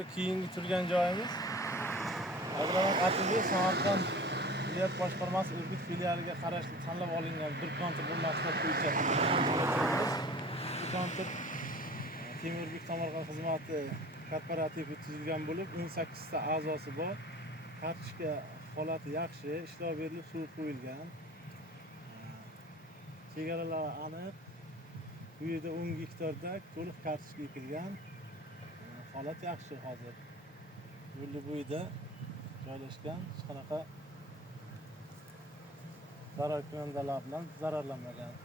bu keyingi turgan joyimiz Agronom Atiga Samarqand viloyat boshqarmasi Urgut filialiga qarashli tanlab olingan bir kontur bu mahsulot bo'yicha bu kontur Temurbek tomorqa xizmati kooperativ tuzilgan bo'lib 18 ta a'zosi bor. Kartoshka holati yaxshi, ishlov berilib, suv qo'yilgan. Chegaralar aniq. Bu yerda 10 gektarda to'liq kartoshka ekilgan. Holat yaxshi hozir. Yo'lni bo'yida joylashgan, hech qanaqa zarar kunandalar bilan zararlanmagan.